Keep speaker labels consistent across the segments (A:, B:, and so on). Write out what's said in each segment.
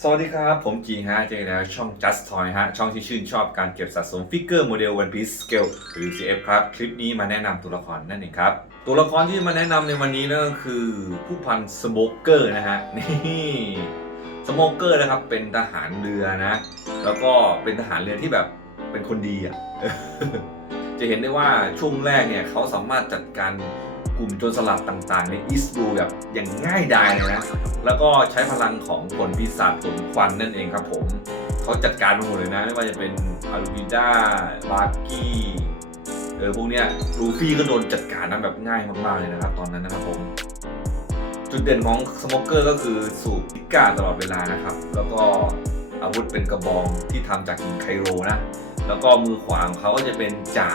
A: สวัสดีครับ ผมจีฮะเจอกันแล้วช่อง Just Toy ฮะ ช่องที่ชื่นชอบการเก็บสะสมฟิกเกอร์โมเดล One Piece Scale หรือ CF ครับ คลิปนี้มาแนะนำตัวละครนั่นเองครับ ตัวละครที่มาแนะนำในวันนี้นั่นก็คือผู้พันสโมเกอร์นะฮะ นี่สโมเกอร์นะครับ เป็นทหารเรือนะ แล้วก็เป็นทหารเรือที่แบบเป็นคนดีอะ จะเห็นได้ว่าช่วงแรกเนี่ยเขาสามารถจัดการ กลุ่มโจรสลัดต่างๆ ในอีสตูแบบอย่างง่ายดายเลยนะ แล้วก็ใช้พลังของผลปีศาจผลควันนั่นเองครับผมเขาจัดการมาหมดเลยนะ ไม่ว่าจะเป็นอารูบิด้าบาร์กี้เออพวกเนี้ยลูฟี่ก็โดนจัดการนั้นแบบง่ายมากๆเลยนะครับ ตอนนั้นนะครับผมจุดเด่นของสโมเกอร์ก็คือสูบพิก้าตลอดเวลานะครับ แล้วก็อาวุธเป็นกระบองที่ทำจากหินไคโรนะ แล้วก็มือขวาของเขาก็จะเป็นจ่า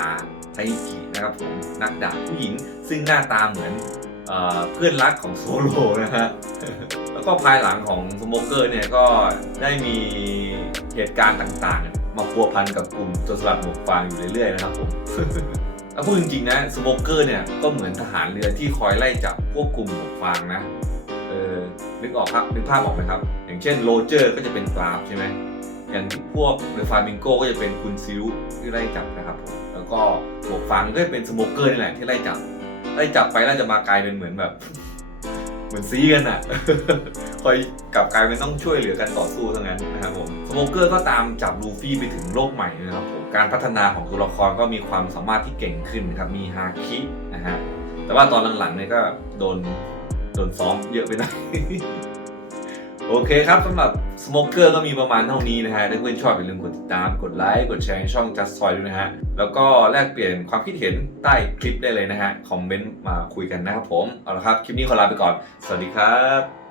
A: ไทกินะครับผมนักดาบผู้หญิง ซึ่งหน้าตาเหมือนเอเพื่อนรักของโซโลนะฮะ แล้วก็ภายหลังของสโมเกอร์เนี่ยก็ได้มีเหตุการณ์ต่างๆ มาพัวพันกับกลุ่มโจรสลัดหมวกฟางอยู่เรื่อยๆนะครับผมถ้าพูดจริงๆนะสโมเกอร์เนี่ยก็เหมือนทหารเรือที่คอยไล่จับพวกกลุ่มหมวกฟางนะเออนึกออกครับนึกภาพออกไหมครับ อย่างเช่นโรเจอร์ก็จะเป็นปราบใช่ไหมอย่างพวกเรฟามิงโกก็จะเป็นคุณซิลที่ไล่จับนะครับผม ก็หมวกฟางก็เป็นสโมเกอร์นี่แหละที่ไล่จับไล่จับไปแล้วจะมากลายเป็นเหมือนแบบ เหมือนซีกันอะคอยกลับกลายเป็นต้องช่วยเหลือกันต่อสู้ทั้งนั้นนะครับผมสโมเกอร์ก็ตามจับลูฟี่ไปถึงโลกใหม่นะครับผมการพัฒนาของตัวละครก็มีความสามารถที่เก่งขึ้นครับมีฮาคินะฮะแต่ว่าตอนหลังๆเนี่ยก็โดนโดนซ้อมเยอะไปหน่อย โอเคครับสำหรับสโมเกอร์ก็มีประมาณเท่านี้นะฮะถ้าเพื่อนชอบอย่าลืมกดติดตาม กดไลค์ กดแชร์ให้ช่อง Just Toy ด้วยนะฮะ แล้วก็แลกเปลี่ยนความคิดเห็นใต้คลิปได้เลยนะฮะ คอมเมนต์มาคุยกันนะครับผม เอาละครับ คลิปนี้ขอลาไปก่อน สวัสดีครับ